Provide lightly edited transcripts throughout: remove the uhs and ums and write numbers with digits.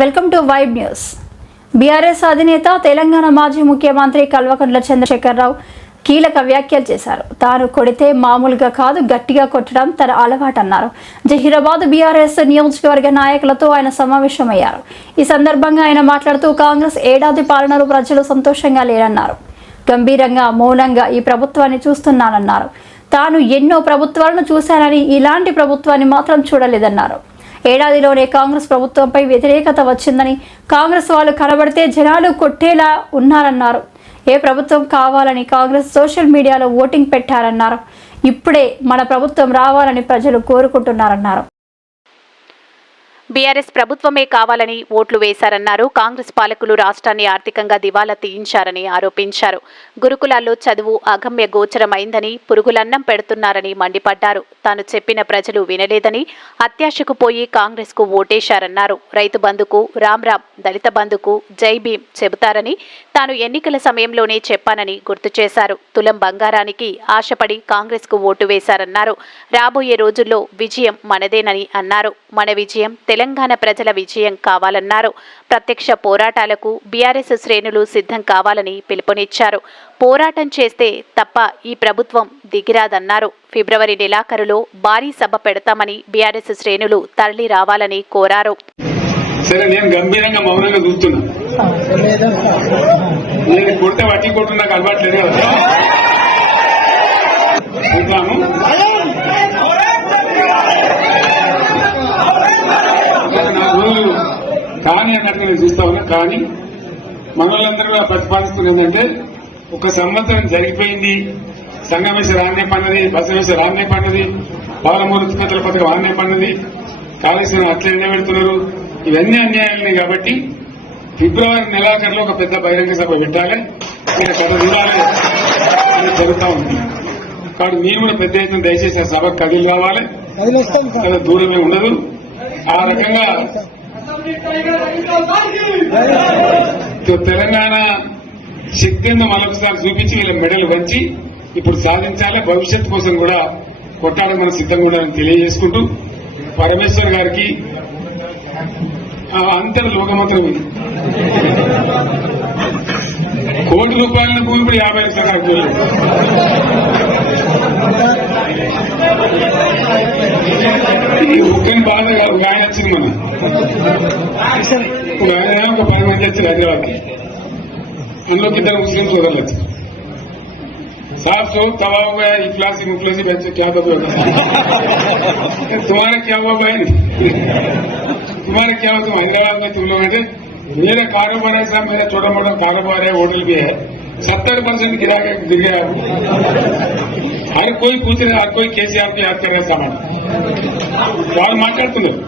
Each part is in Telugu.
Welcome to vibe news. BRS అధినేత తెలంగాణ మాజీ ముఖ్యమంత్రి కల్వకుంట్ల చంద్రశేఖరరావు కీలక వ్యాఖ్యలు చేశారు. తాను కొడితే మామూలుగా కాదు, గట్టిగా కొట్టడం తన అలవాటన్నారు. జహీరాబాద్ బీఆర్ఎస్ నియోజకవర్గ నాయకులతో ఆయన సమావేశమయ్యారు. ఈ సందర్భంగా ఆయన మాట్లాడుతూ కాంగ్రెస్ ఏడాది పాలనలో ప్రజలు సంతోషంగా లేరన్నారు. గంభీరంగా మౌనంగా ఈ ప్రభుత్వాన్ని చూస్తున్నానన్నారు. తాను ఎన్నో ప్రభుత్వాలను చూశానని ఇలాంటి ప్రభుత్వాన్ని మాత్రం చూడలేదన్నారు. ఏడాదిలోనే కాంగ్రెస్ ప్రభుత్వంపై వ్యతిరేకత వచ్చిందని, కాంగ్రెస్ వాళ్ళు కనబడితే జనాలు కొట్టేలా ఉన్నారన్నారు. ఏ ప్రభుత్వం కావాలని కాంగ్రెస్ సోషల్ మీడియాలో ఓటింగ్ పెట్టారన్నారు. ఇప్పుడే మన ప్రభుత్వం రావాలని ప్రజలు కోరుకుంటున్నారన్నారు. బీఆర్ఎస్ ప్రభుత్వమే కావాలని ఓట్లు వేశారన్నారు. కాంగ్రెస్ పాలకులు రాష్ట్రాన్ని ఆర్థికంగా దివాలా తీయించారని ఆరోపించారు. గురుకులాల్లో చదువు అగమ్య గోచరమైందని, పురుగులన్నం పెడుతున్నారని మండిపడ్డారు. తాను చెప్పిన ప్రజలు వినలేదని, అత్యాశకు పోయి కాంగ్రెస్ కు ఓటేశారన్నారు. రైతు బంధుకు రామ్ రామ్, దళిత బంధుకు జై భీమ్ చెబుతారని తాను ఎన్నికల సమయంలోనే చెప్పానని గుర్తు చేశారు. తులం బంగారానికి ఆశపడి కాంగ్రెస్ కు ఓటు వేశారన్నారు. రాబోయే రోజుల్లో విజయం మనదేనని అన్నారు. మన విజయం తెలంగాణ ప్రజల విజయం కావాలన్నారు. ప్రత్యక్ష పోరాటాలకు బీఆర్ఎస్ శ్రేణులు సిద్ధం కావాలని పిలుపునిచ్చారు. పోరాటం చేస్తే తప్ప ఈ ప్రభుత్వం దిగిరాదన్నారు. ఫిబ్రవరి నెలాఖరులో భారీ సభ పెడతామని బీఆర్ఎస్ శ్రేణులు తరలి రావాలని కోరారు. సరే, నేను గంభీరంగా మౌనంగా చూస్తున్నా. నేను కొడితే వడ్డీ కొట్టు నాకు అలవాట్లేదు కదా. నా రోజులు కానీ అన్నట్టు నేను చూస్తా ఉన్నా. కానీ మనోళ్ళందరూ కూడా ప్రతిపాదిస్తున్నది ఏంటంటే, ఒక సంవత్సరం జరిగిపోయింది, సంగమేశ్వర ఆన్నే పన్నది, బసవేశ్వర ఆన్నే పన్నది, పాలమూరు ఉత్పత్తుల పథకం ఆన్నే పన్నది, కాళేశ్వరం అట్లా ఎండబెడుతున్నారు. ఇవన్నీ అన్యాయాలున్నాయి. కాబట్టి ఫిబ్రవరి నెలాఖరులో ఒక పెద్ద బహిరంగ సభ పెట్టాలి, ఇక్కడ కథ చూడాలి అని జరుగుతూ ఉంది. కాబట్టి మీరు కూడా పెద్ద ఎత్తున దయచేసి ఆ సభకు కదిలి రావాలి. దూరమే ఉండదు. ఆ రకంగా తెలంగాణ శక్తి మరొకసారి చూపించి వీళ్ళ మెడలు వంచి ఇప్పుడు సాధించాలి. భవిష్యత్తు కోసం కూడా కొట్టాలని మనం సిద్ధంగా ఉండాలని తెలియజేసుకుంటూ, పరమేశ్వర్ గారికి అంతర లోకమంత్రం ఇది. కోటి రూపాయల భూమి ఇప్పుడు 50 లక్షలు ఒక్కని బాధ కాదు. ఒక ఆయన వచ్చింది, మన ఒక ఆయన ఒక 10 మంది వచ్చారు హైదరాబాద్కి. అందులోకి 2 ముస్లిం సోదరులు వచ్చారు. साहब जो तवा हुआ है, इफलासी मुफलासी बच्चे क्या बता तुम्हारा क्या हुआ भाई, तुम्हारा क्या हुआ? तुम हैदराबाद में तुम लोग हैं, मेरा कारोबार है साहब, मेरा छोटा मोटा कारोबार है, होटल भी है, 70% गिरा के गिर गया। हर कोई पूछ रहे, हर कोई कैसे आपको याद कर रहे सामान వాళ్ళు మాట్లాడుతున్నారు.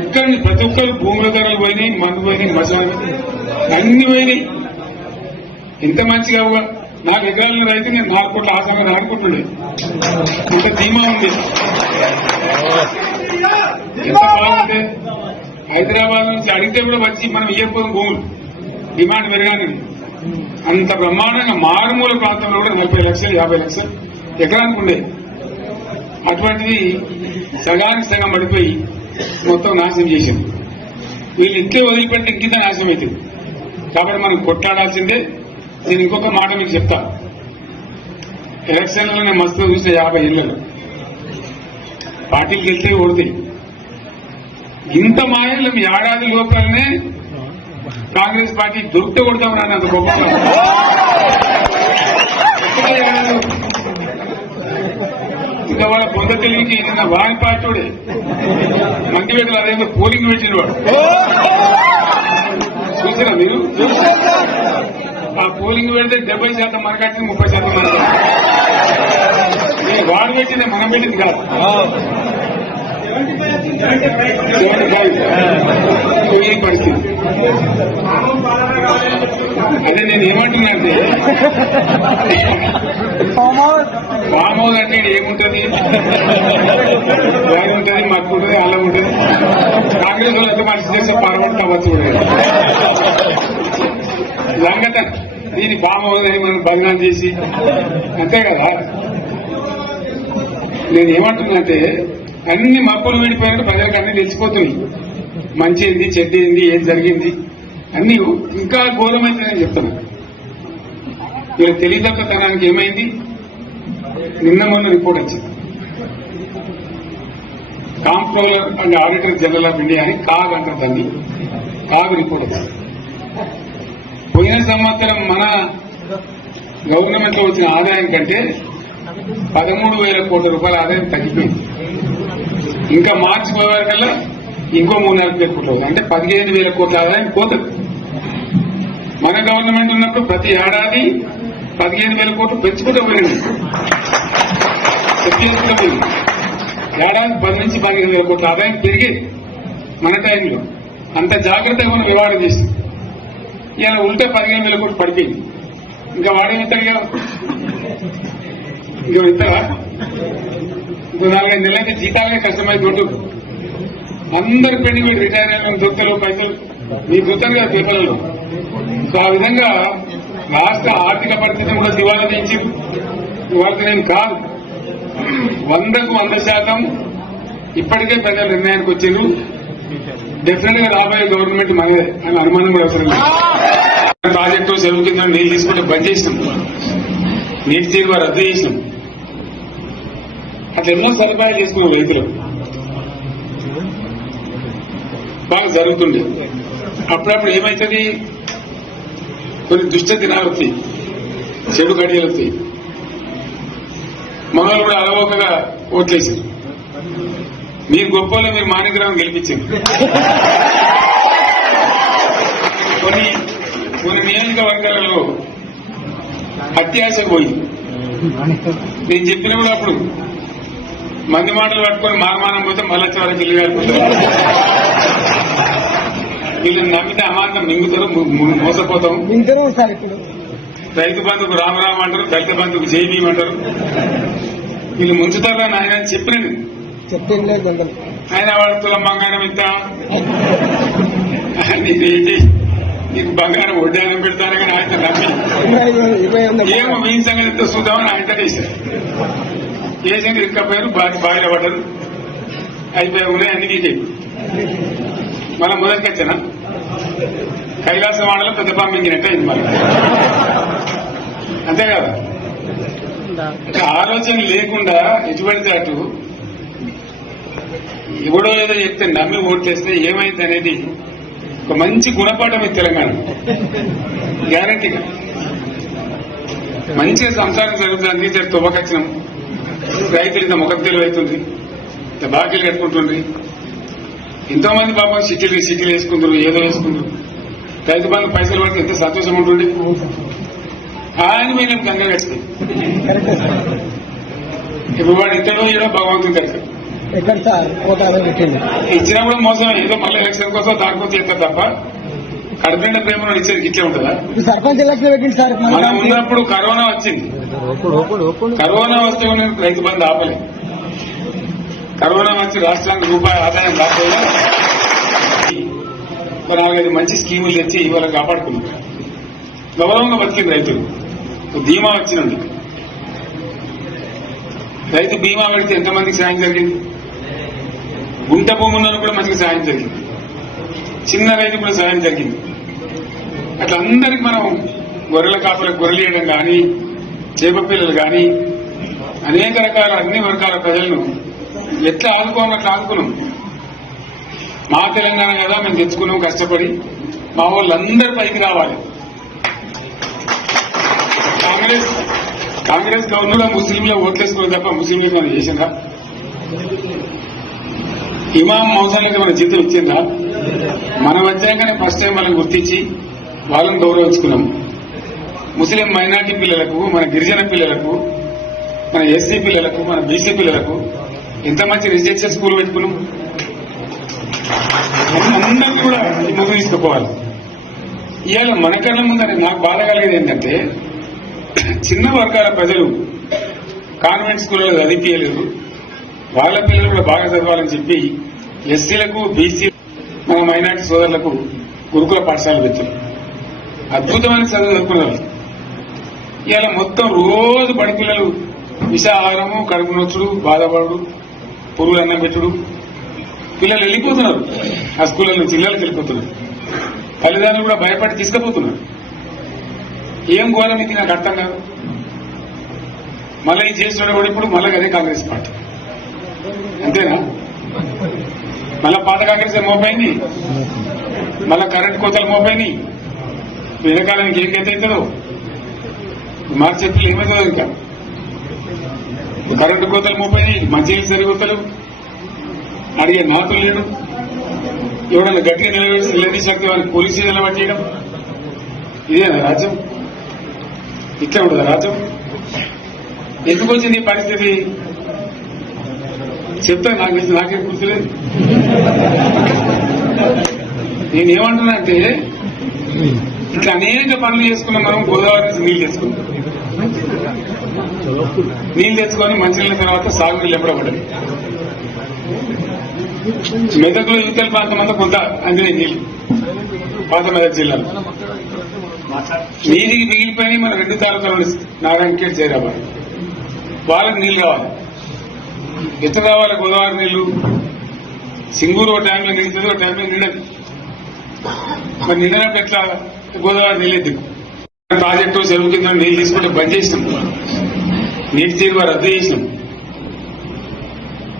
ఎక్కడ ప్రతి ఒక్కరు భూముల ధరలు పోయినాయి, మందు పోయినాయి, మసాలు అన్ని పోయినాయి. ఎంత మంచిగా 4 ఎకరాల రైతు నేను 4 కోట్ల ఆసంగా ఆడుకుంటుండే. ఇంత ధీమా ఉంది. ఎంత బాగుంటే హైదరాబాద్ నుంచి అడిగితే కూడా వచ్చి మనం ఇవ్వకపోతే భూములు డిమాండ్ పెరగానే అంత బ్రహ్మాండంగా మారుమూల ప్రాంతంలో కూడా 40 లక్షలు 50 లక్షలు ఎకరానికి ఉండే. అటువంటిది సగానికి సగం పడిపోయి మొత్తం నాశనం చేసింది. వీళ్ళు ఇట్లే వదిలిపెట్టి ఇంకింత నాశనం అవుతుంది. కాబట్టి మనం కొట్లాడాల్సిందే. నేను ఇంకొక మాట మీకు చెప్తా. ఎలక్షన్లో నేను మస్తు చూసిన 50 ఇళ్లలో పార్టీకి వెళ్తే ఓడితే ఇంత మాయలు ఏడాది లోపలనే కాంగ్రెస్ పార్టీ దొరికితే కొడతాం రాని అంత గొప్పగా. ఇంకా వాళ్ళ పొంద తెలివికి నిన్న వారి పార్టీ మంటి వేటలు అదేదో పోలింగ్ పెట్టిన వాడు చూసారా మీరు? ఆ పోలింగ్ పెడితే 70% మనకంటే 30% మనకి. వాడు పెట్టింది మనం పెట్టింది కాదు. 75 పరిస్థితి. అదే నేను ఏమంటున్నానంటే, ఫామ్ హౌస్ అంటే ఏముంటది, బ్యాగ్ ఉంటుంది, మక్కు ఉంటుంది, అల్లం ఉంటుంది. కాంగ్రెస్ వాళ్ళు అయితే మంచి చేస్తే పాల్గొంటే అవ్వచ్చు కూడా లంగట. దీన్ని ఫామ్ హౌస్ మనం బదనాలు చేసి అంతే కదా. నేనేమంటున్నానంటే, అన్ని మప్పులు విడిపోయినట్టు ప్రజలకు అన్ని తెలిసిపోతున్నాయి. మంచి ఏంది చెడ్డ ఏంది ఏం జరిగింది అన్ని ఇంకా ఘోరమైతే నేను చెప్తున్నా. వీళ్ళ తెలియదక్కతనానికి ఏమైంది, నిన్న మొన్న రిపోర్ట్ వచ్చింది. Comptroller and auditor general of India అని కాగ్ అంటారు దాన్ని. కాగ్ రిపోర్ట్ వచ్చింది. పోయిన సంవత్సరం మన గవర్నమెంట్ లో వచ్చిన ఆదాయం కంటే 13,000 కోట్ల రూపాయల ఆదాయం తగ్గిపోయింది. ఇంకా మార్చి పోయే కల్లా ఇంకో 3,000 కోట్లు, అంటే 15,000 కోట్ల ఆదాయం పోతుంది. మన గవర్నమెంట్ ఉన్నప్పుడు ప్రతి ఏడాది 15,000 కోట్లు పెంచుకుంటూ పోయింది. ఏడాది 10 నుంచి 15,000 కోట్ల ఆదాయం పెరిగేది మన టైంలో. అంత జాగ్రత్తగా మనం వ్యవహారం చేస్తాం. ఇలా ఉంటే 15,000 కోట్లు పడిపోయింది. ఇంకా వాడేమిస్తాడు కదా, ఇంకా ఇస్తారా? ఇంకో 4-5 నెలలకి జీతాలనే కష్టమైంది. దొడ్డు అందరు పెండింగ్ రిటైర్ అయిన దొత్తలు పైసలు మీకు దొత్తారు కదా పేపర్లలో. సో ఆ విధంగా రాష్ట్ర ఆర్థిక పరిస్థితి కూడా దివాలా తీయించింది. ఇవాళ నేను కాదు, 100కు 100% ఇప్పటికే ప్రజల నిర్ణయానికి వచ్చిండ్రు. డెఫినెట్ గా రాబోయే గవర్నమెంట్ మనదే అని అనుమానం కూడా అవసరం లేదు. ప్రాజెక్టు చెరువు కింద నీళ్ళు తీసుకుంటే బంద్ చేసినాం, నీటి తీరువ రద్దు చేసినాం. అట్లా ఎన్నో సదుపాయాలు చేసుకున్నాం. రైతులు బాగా జరుగుతుండే. అప్పుడప్పుడు ఏమవుతుంది, కొన్ని దుష్ట దినాలు వస్తాయి, చెడు గడియలు వస్తాయి. మమ్మల్ని కూడా అలవోకగా ఓట్లేసారు. మీరు గొప్పలో మీరు మానిగ్రహం గెలిపించారు. కొన్ని నియోజకవర్గాలలో అత్యాశ పోయి నేను చెప్పినప్పుడు అప్పుడు మంది మాటలు పట్టుకొని మానమానం పోతే మళ్ళా చివరికి జిల్లు కలుపుతారు. వీళ్ళని నమ్మితే అమాంతం మింగుతారు, మోసపోతాం. రైతు బంధుకు రామరామ అంటారు, దళిత బంధుకు జైబీం అంటారు. వీళ్ళు ముంచుతారని ఆయన చెప్పినది. ఆయన వాడు తులం బంగారం ఇస్తా, నీకు బంగారం వడ్డానం పెడతాను కానీ ఆయన నమ్మి ఏమో మీ సంగతి చూద్దామని ఆయన వేశారు. వేసింది ఇరుకపోయారు, బావిలో పడ్డారు, అయిపోయి ఉన్నాయి అన్ని నీకే. మనం మొదటికి వచ్చానా కైలాసం వాడలో పెద్ద పంపించినట్టే ఇది మరి. అంతే కదా, ఆలోచన లేకుండా ఎటువంటి అటు ఎవడో ఏదో చెప్తే నమ్మి ఓట్లేస్తే ఏమైంది అనేది ఒక మంచి గుణపాఠం ఇది తెలంగాణ. గ్యారంటీగా మంచిగా సంసారం జరుగుతుంది. జర తువ్వకచ్చినాం, రైతులు ఇంత ముఖం తెలివైతుంది, ఇంత బాకీలు కట్టుకుంటుండ్రి. ఎంతో మంది పాపం సిటీలు వేసుకుంటారు, ఏదో వేసుకుంటారు. రైతు బంధు పైసలు పడితే ఎంత సంతోషం ఉంటుంది. ఆయన మీరు గంగ కట్టింది. ఇప్పుడు వాడు ఇంతలో ఏదో భగవంతుని దగ్గర ఇచ్చినప్పుడు మోసం, ఏదో మళ్ళీ ఎలక్షన్ కోసం దానికోసం చేస్తారు తప్ప కడుపుండ ప్రేమ ఇచ్చేది ఇట్లే ఉంటుందా? సర్పంచ్ ఎలక్షన్ పెట్టింది సార్. మనం ఉన్నప్పుడు కరోనా వచ్చింది. కరోనా వస్తే రైతు బంధు ఆపలేదు. కరోనా వచ్చి రాష్ట్రానికి రూపాయి ఆదాయం రాకపోయినా 4-5 మంచి స్కీములు తెచ్చి ఇవాళ కాపాడుకున్నారు. గౌరవంగా బతికింది రైతులు. బీమా వచ్చినండి. రైతు బీమా పెడితే ఎంతమందికి సాయం జరిగింది? గుంట భూములను కూడా మంచిగా సాయం జరిగింది. చిన్న రైతు కూడా సాయం జరిగింది. అట్లా అందరికి మనం గొర్రెల కాపులకు గొర్రెలు వేయడం కానీ, చేప పిల్లలు కానీ, అనేక రకాల అన్ని వర్గాల ప్రజలను ఎట్లా ఆదుకోవాలో అట్లా ఆదుకున్నాం. మా తెలంగాణ కదా మేము తెచ్చుకున్నాం కష్టపడి. మా వాళ్ళందరూ పైకి రావాలి. కాంగ్రెస్ గవర్నమెంట్ ముస్లింలో ఓట్లేసుకుని తప్ప ముస్లింలకు మనం చేసిందా? ఇమాం మౌసాలకి మన జీతం ఇచ్చిందా? మనం వచ్చాకనే ఫస్ట్ టైం వాళ్ళని గుర్తించి వాళ్ళని గౌరవించుకున్నాం. ముస్లిం మైనార్టీ పిల్లలకు, మన గిరిజన పిల్లలకు, మన ఎస్సీ పిల్లలకు, మన బీసీ పిల్లలకు ఎంత మంచి రెసిడెన్షియల్ స్కూల్ పెట్టుకున్నాం. అందరికీ కూడా ఈ ముందు తీసుకుపోవాలి. ఇవాళ మనకన్నా ముందని నాకు బాధ కలిగేది ఏంటంటే, చిన్న వర్గాల ప్రజలు కాన్వెంట్ స్కూల్లో చదివించలేదు. వాళ్ళ పిల్లలు కూడా బాగా చదవాలని చెప్పి ఎస్సీలకు, బీసీ, మన మైనార్టీ సోదరులకు గురుకుల పాఠశాలలు పెట్టారు. అద్భుతమైన చదువు చదువుకున్నారు. ఇవాళ మొత్తం రోజు బడి పిల్లలు విషాహారము, కడుపు నొచ్చుడు, బాధపడు, పురుగు అన్నం పెట్టుడు, పిల్లలు వెళ్ళిపోతున్నారు, ఆ స్కూళ్ళ నుంచి ఇళ్ళకి వెళ్ళిపోతున్నారు. తల్లిదండ్రులు కూడా భయపడి తీసుకుపోతున్నారు. ఏం ఘోరం ఇది నాకు అర్థం కాదు. మళ్ళీ ఈ చేసిన కూడా ఇప్పుడు మళ్ళీ అదే కాంగ్రెస్ పార్టీ అంతేనా? మళ్ళా పాత కాంగ్రెస్ మోపైంది, మళ్ళా కరెంట్ కోతలు మోపైనాయి. వెనకాలం ఇంకేం గత అవుతుందో మార్చి ఏప్రిల్ ఏమవుతుందో ఇంకా కరెంటు కోతలు మోపైనాయి, మంచినీళ్ళు సరిగొత్తలు, అడిగే నాతులు లేడు. ఎవడన్నా గట్టిగా నిలదీశాక వారికి పోలీసు నిలబట్టేయడం. ఇదేనా రాజ్యం? ఇట్లా ఉండదా రాజ్యం? ఎందుకు వచ్చింది ఈ పరిస్థితి చెప్తా. నాకే గుర్తులేదు. నేనేమంటున్నా అంటే ఇట్లా అనేక పనులు చేసుకున్నాం. మనం గోదావరి నుంచి నీళ్ళు తెచ్చుకున్నాం. నీళ్ళు తెచ్చుకొని మంచినీళ్ళ తర్వాత సాగునీళ్ళు ఎప్పుడో పడ్డది. మెదక్లో యువతల ప్రాంతం అంతా కొంత అందినాయి నీళ్ళు, పాత మెదక్ జిల్లాలో. నీటికి మిగిలిపోయి మన 2 తాలూకాలు నారాయణఖేడ్, జైరాబాద్. వాళ్ళకి నీళ్ళు కావాలి. ఎత్తు కావాలి గోదావరి నీళ్లు. సింగూరు ఒక టైంలో నిండుతుంది, ఒక టైంలో నిండదు. మరి నిండినప్పుడు ఎట్లా గోదావరి నీళ్ళు ప్రాజెక్టు చెరువు కింద నీళ్ళు తీసుకుంటే బంద్ చేసినాం, నీటి తీరువ రద్దు చేసినాం.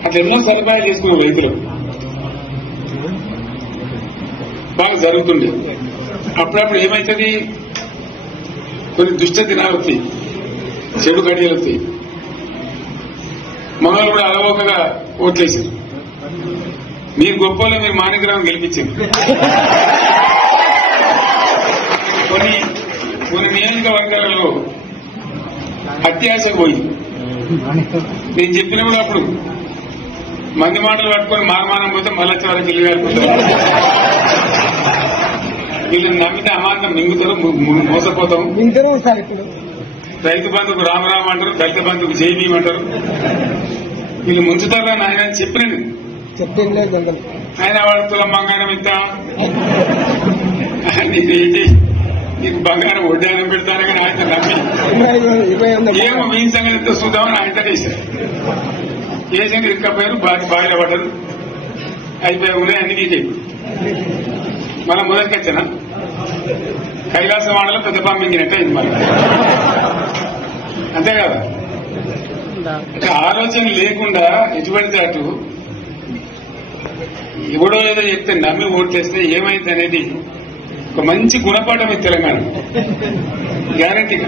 అట్లా ఎన్నో సదుపాయాలు చేసుకున్నాం. రైతులు బాగా జరుగుతుండే. అప్పుడప్పుడు ఏమవుతుంది, కొన్ని దుష్ట దినాలు వస్తాయి, చెడు గడియలు వస్తాయి. మనోళ్ళు కూడా అలవోకగా ఓట్లేసారు. మీరు గొప్పలో మీరు మాణిగ్రామం గెలిపించారు. కొన్ని నియోజకవర్గాలలో అత్యాశ పోయి నేను చెప్పిన కూడా అప్పుడు మంది మాటలు పట్టుకొని మారమానం పోతే మళ్ళీ వరకు ఇల్లు కట్టుకుంటారు. వీళ్ళని నమ్మితే అమాంతం మింగుతారు, మోసపోతాం. రైతు బంధుకు రామరామ అంటారు, దళిత బంధుకు జైబీం అంటారు. వీళ్ళు ముంచుతారని ఆయన చెప్పినది. ఆయన వాడు తులం బంగారం ఇంత, నీకు బంగారం వడ్డానం పెడతాను కానీ ఆయన నమ్మి ఏమో మీ సంగతి చూద్దామని ఆయన వేశారు. వేసింది ఇరుక్కపోయారు, బాగా పడ్డారు, అయిపోయి ఉన్నాయి అన్ని తీసేయి. మనం మొదటికి వచ్చానా కైలాసం వాడలో పెద్ద పంపించినట్టే ఇది మరి. అంతే కదా? ఆలోచన లేకుండా ఎటువంటి అటు ఎవడో ఏదో చెప్తే నమ్మి ఓట్లేస్తే ఏమైంది అనేది ఒక మంచి గుణపాఠం ఇది తెలంగాణ. గ్యారంటీగా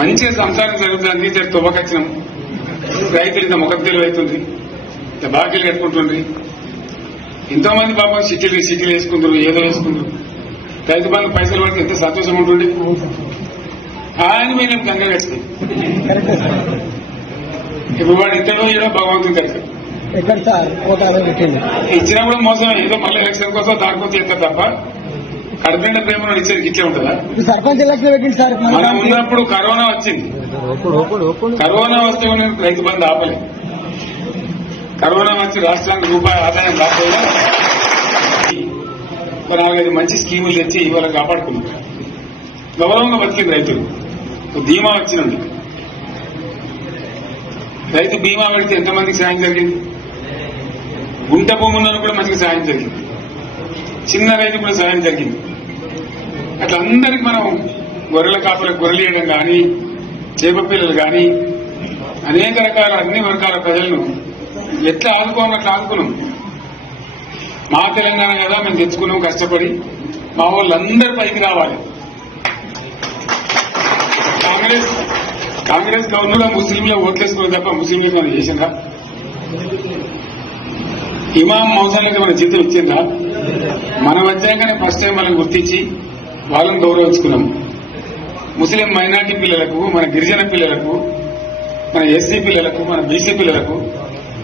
మంచిగా సంసారం జరుగుతుంది. తువ్వకచ్చినాం, రైతులు ఇంత ముఖం తెలివైతుంది, ఇంత బాకీలు కట్టుకుంటుండ్రి. ఎంతో మంది పాపం సిటీలు వేసుకుంటారు, ఏదో వేసుకుంటారు. రైతు బంధు పైసలు పడితే ఎంత సంతోషం ఉంటుంది. ఆయన మీద గంగ కట్టింది. ఇప్పుడు వాడు ఇంతలో ఏదో భగవంతుని కలిసి ఇచ్చినా కూడా మోసం. ఏదో మళ్ళీ ఎలక్షన్ కోసం దానికోసం ఎంత తప్ప కడపండ ప్రేమ ఇచ్చేది ఇట్లే ఉంటుందా? సర్పంచ్ ఎలక్షన్ పెట్టింది సార్. మనం ఉన్నప్పుడు కరోనా వచ్చింది. కరోనా వస్తే రైతు బంధు ఆపలేదు. కరోనా వచ్చి రాష్ట్రానికి రూపాయి ఆదాయం రాకపోయినా 4-5 మంచి స్కీములు తెచ్చి ఇవాళ కాపాడుకున్నారు. గౌరవంగా బతికింది రైతులు. బీమా వచ్చినండి. రైతు బీమా పెడితే ఎంతమందికి సాయం జరిగింది? గుంట భూమి ఉన్న కూడా మంచిగా సాయం జరిగింది. చిన్న రైతు కూడా సాయం జరిగింది. అట్లా అందరికి మనం గొర్రెల కాపులకు గొర్రెలు వేయడం కానీ, చేప పిల్లలు కానీ, అనేక రకాల అన్ని వర్గాల ప్రజలను ఎట్లా ఆదుకోవాలి అట్లా ఆదుకున్నాం. మా తెలంగాణ కదా మేము తెచ్చుకున్నాం కష్టపడి. మా వాళ్ళందరూ పైకి రావాలి. కాంగ్రెస్ గవర్నమెంట్ ముస్లింలు ఓట్లేసుకుని తప్ప ముస్లింలకు మనం చేసిందా? ఇమాం మౌసాలకి మన జీతం ఇచ్చిందా? మనం వచ్చాకనే ఫస్ట్ టైం మనం గుర్తించి వాళ్ళని గౌరవించుకున్నాం. ముస్లిం మైనార్టీ పిల్లలకు, మన గిరిజన పిల్లలకు, మన ఎస్సీ పిల్లలకు, మన బీసీ పిల్లలకు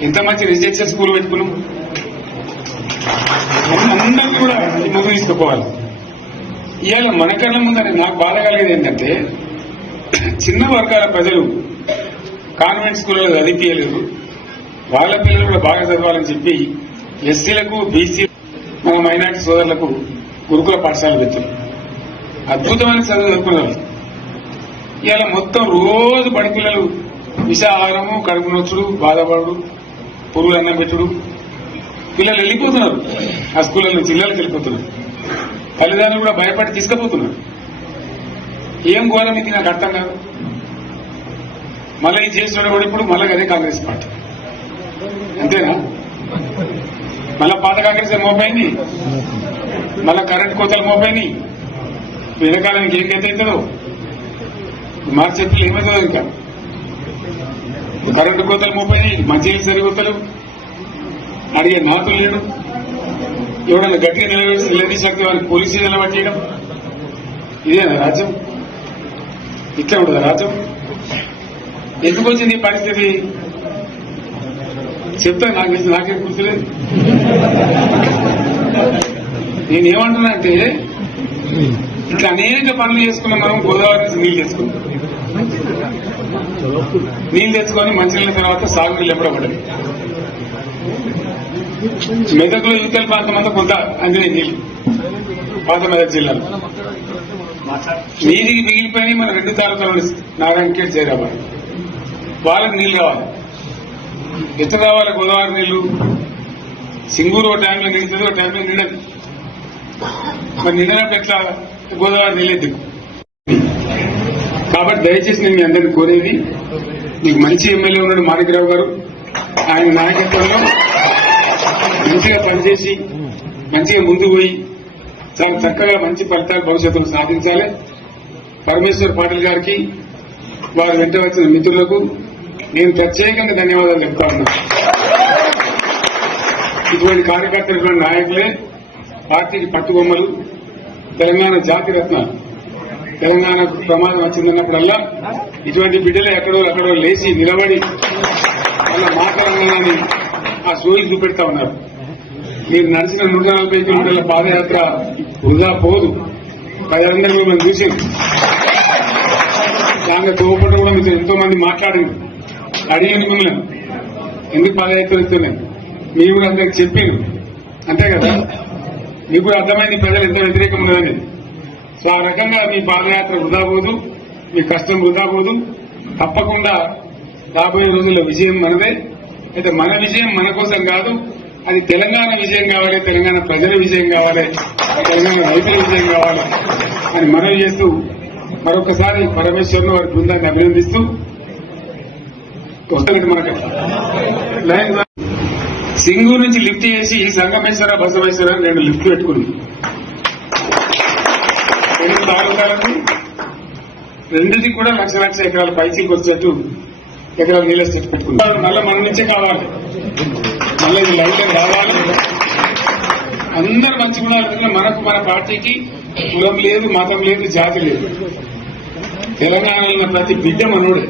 ఎంత మంచి రెసిడెన్షియల్ స్కూల్ పెట్టుకున్నాం. అందరికీ కూడా ఈ ముందు తీసుకుపోవాలి. ఇవాళ మన కళ్ళ ముందని నాకు బాధ కలిగేది ఏంటంటే చిన్న వర్గాల ప్రజలు కాన్వెంట్ స్కూల్లో చదివించలేదు. వాళ్ళ పిల్లలు కూడా బాగా చదవాలని చెప్పి ఎస్సీలకు, బీసీ, మన మైనార్టీ సోదరులకు గురుకుల పాఠశాలలు పెట్టారు. అద్భుతమైన చదువు చదువుకున్నారు. ఇవాళ మొత్తం రోజు బడి పిల్లలు విషాహారము, కడుపు నొచ్చుడు, బాధపడు, పురుగులు అన్నం పెట్టుడు, పిల్లలు వెళ్ళిపోతున్నారు, ఆ స్కూళ్ళ నుంచి ఇళ్ళకి వెళ్ళిపోతున్నారు. తల్లిదండ్రులు కూడా భయపడి తీసుకుపోతున్నారు. ఏం ఘోరం ఇది నాకు అర్థం కాదు. మళ్ళీ ఈ చేసిన కూడా ఇప్పుడు మళ్ళీ అదే కాంగ్రెస్ పార్టీ అంతేనా? మళ్ళా పాత కాంగ్రెస్ మోపైంది, మళ్ళా కరెంట్ కోతలు మోపైంది. వెనకాలానికి ఏం గతి అవుతుందో మార్చి చెప్పి ఏమవుతుందో ఇంకా. కరెంటు కోతలు మోపైంది, మంచినీళ్ళు సరిగొత్తలు, అడిగే నాతులు లేడు. ఎవడన్నా గట్టిగా నిలదీశాక వారికి పోలీసు నిలబట్టేయడం. ఇదేనా రాజ్యం? ఇట్లా ఉండదా రాజ్యం? ఎందుకు వచ్చింది ఈ పరిస్థితి చెప్తా. నాకేం గుర్తులేదు. నేనేమంటున్నా అంటే ఇట్లా అనేక పనులు చేసుకున్నాం. మనం గోదావరి నుంచి నీళ్ళు తెచ్చుకున్నాం. నీళ్ళు తెచ్చుకొని మంచినీళ్ళ తర్వాత సాగునీళ్ళు ఎప్పుడో పడ్డది. మెదకులో యువతల ప్రాంతం అంతా కొంత అందిన నీళ్ళు పాత మెదక్ జిల్లాలో నీటికి మిగిలిపోయి మన 2 తాలూకాలు నారాయణఖేడ్, జైరాబాద్. వాళ్ళకి నీళ్ళు కావాలి. ఎత్తు కావాలి గోదావరి నీళ్లు. సింగూరు ఒక టైంలో నిండుతుంది, ఒక టైంలో నిండదు. మరి నిండినప్పుడు ఎట్లా గోదావరి నీళ్ళే దిక్కు. కాబట్టి దయచేసి నేను మీ అందరినీ కోరేది, మీకు మంచి ఎమ్మెల్యే ఉన్నాడు మాణిక్రావు గారు. ఆయన నాయకత్వంలో మంచిగా పనిచేసి మంచిగా ముందుకు పోయి చాలా చక్కగా మంచి ఫలితాలు భవిష్యత్తులో సాధించాలి. పరమేశ్వర్ పాటిల్ గారికి, వారు వెంట వచ్చిన మిత్రులకు నేను ప్రత్యేకంగా ధన్యవాదాలు చెప్తా ఉన్నాను. ఇటువంటి కార్యకర్తలు, ఇటువంటి నాయకులే పార్టీకి పట్టుబొమ్మలు, తెలంగాణ జాతి రత్నాలు. తెలంగాణకు ప్రమాదం వచ్చిందన్నప్పుడల్లా ఇటువంటి బిడ్డలు ఎక్కడో లేచి నిలబడి వాళ్ళ మాట్లాడాలని ఆ సోయి చూపెడతా ఉన్నారు. మీరు నడిచిన 140 కిలోమీటర్ల పాదయాత్ర వృధా పోదు. ప్రజలందరూ మిమ్మల్ని చూసి దాంట్లో తోపట్టు కూడా మీకు ఎంతో మంది మాట్లాడింది, అడిగింది మిమ్మల్ని ఎందుకు పాదయాత్ర ఇస్తున్నాను. మీరు కూడా అందరికి చెప్పారు, అంతే కదా? మీకు కూడా అర్థమైంది ప్రజలు ఎంతో వ్యతిరేకం ఉన్నదని. సో ఆ రకంగా మీ పాదయాత్ర వృధా పోదు, మీ కష్టం వృధా పోదు. తప్పకుండా రాబోయే రోజుల్లో విజయం మనదే. అయితే మన విజయం మన కోసం కాదు, అది తెలంగాణ విజయం కావాలి, తెలంగాణ ప్రజల విజయం కావాలి, తెలంగాణ రైతుల విజయం కావాలి అని మనవి చేస్తూ మరొకసారి పరమేశ్వర్ను వారి బృందాన్ని అభినందిస్తూ వస్తుంది. మనకి సింగూరు నుంచి లిఫ్ట్ చేసి సంగమేశ్వర, బసవేశ్వర 2 లిఫ్ట్లు పెట్టుకుంది. 2 తాలూకాలకు 2ది కూడా లక్ష ఎకరాల పైసీకి వచ్చేట్టు ఎకరాలు నీళ్ళ సెట్ పెట్టుకుంటారు. మళ్ళీ మన నుంచే కావాలి, మళ్ళీ ఇది లైట్ రావాలి. అందరు మంచిగా ఉండాలి. మనకు మన పార్టీకి కులం లేదు, మతం లేదు, జాతి లేదు. తెలంగాణలో ఉన్న ప్రతి బిడ్డ మనోడే.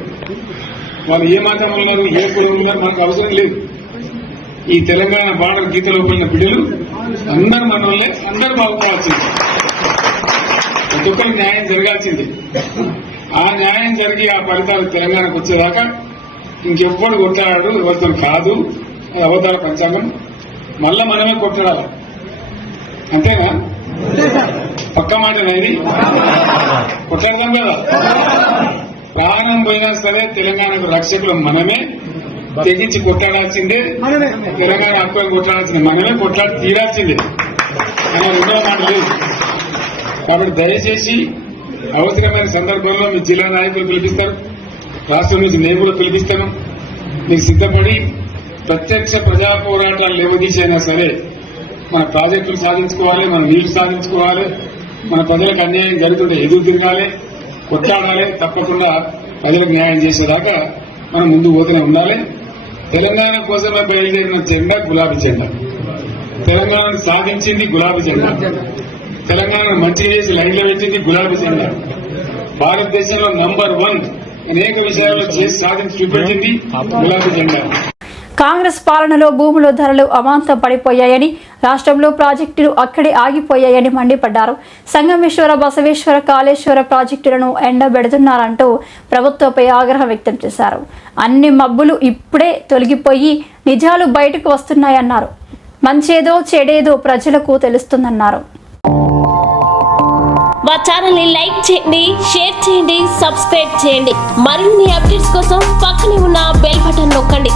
వాళ్ళు ఏ మతం ఉన్నారు, ఏ కులం ఉన్నారు మనకు అవసరం లేదు. ఈ తెలంగాణ బార్డర్ గీతలో పోయిన బిడ్డలు అందరు మనోళ్ళే, అందరూ బాగుపడాల్సింది. ప్రతి ఒక్కరికి న్యాయం జరగాల్సింది. ఆ న్యాయం జరిగి ఆ ఫలితాలు తెలంగాణకు వచ్చేదాకా ఇంకెవ్వడు కొట్లాడాడు, ఎవరితో కాదు. అది అవతార పంచాంగం. మళ్ళా మనమే కొట్లాడాలి, అంతేనా? పక్క మాట అనేది కొట్లాడతాం కదా. ప్రాణం పోయినా సరే తెలంగాణకు రక్షకులు మనమే. తెగించి కొట్లాడాల్సిందే. తెలంగాణ హక్కులను కొట్లాడాల్సిందే. మనమే కొట్లాడి తీరాల్సిందే. అలా 2వ మాట లేదు. కాబట్టి దయచేసి అవసరమైన సందర్భంలో మీ జిల్లా నాయకులు పిలిపిస్తారు, రాష్ట్రం నుంచి నేను కూడా పిలిపిస్తాను. మీకు సిద్ధపడి ప్రత్యక్ష ప్రజా పోరాటాలు లేవదీసైనా సరే మన ప్రాజెక్టులు సాధించుకోవాలి, మన నీళ్లు సాధించుకోవాలి, మన ప్రజలకు అన్యాయం జరుగుతుంటే ఎదురు తిరగాలి, కొట్లాడాలి. తప్పకుండా ప్రజలకు న్యాయం చేసేదాకా మనం ముందు పోతూనే ఉండాలి. తెలంగాణ కోసమే బయలుదేరిన జెండా గులాబీ జెండా. తెలంగాణను సాధించింది గులాబీ జెండా. తెలంగాణ మంచి చేసి లైన్లో పెట్టింది గులాబీ జెండా. భారతదేశంలో నంబర్ 1 అనేక విషయాల్లో చేసి సాధించి చూపించింది గులాబీ జెండా. కాంగ్రెస్ పాలనలో భూముల ధరలు అమాంతం పడిపోయాయని, రాష్ట్రంలో ప్రాజెక్టులు అక్కడే ఆగిపోయాయని మండిపడ్డారు. సంగమేశ్వర, బసవేశ్వర, కాళేశ్వర ప్రాజెక్టులను ఎండబెడుతున్నారంటూ ప్రభుత్వంపై ఆగ్రహం వ్యక్తం చేశారు. అన్ని మబ్బులు ఇప్పుడే తొలగిపోయి నిజాలు బయటకు వస్తున్నాయన్నారు. మంచేదో చెడేదో ప్రజలకు తెలుస్తుందన్నారు. మా ఛానల్ని లైక్ చేయండి, షేర్ చేయండి, సబ్స్క్రైబ్ చేయండి. మరిన్ని అప్డేట్స్ కోసం పక్కనే ఉన్న బెల్ బటన్ నొక్కండి.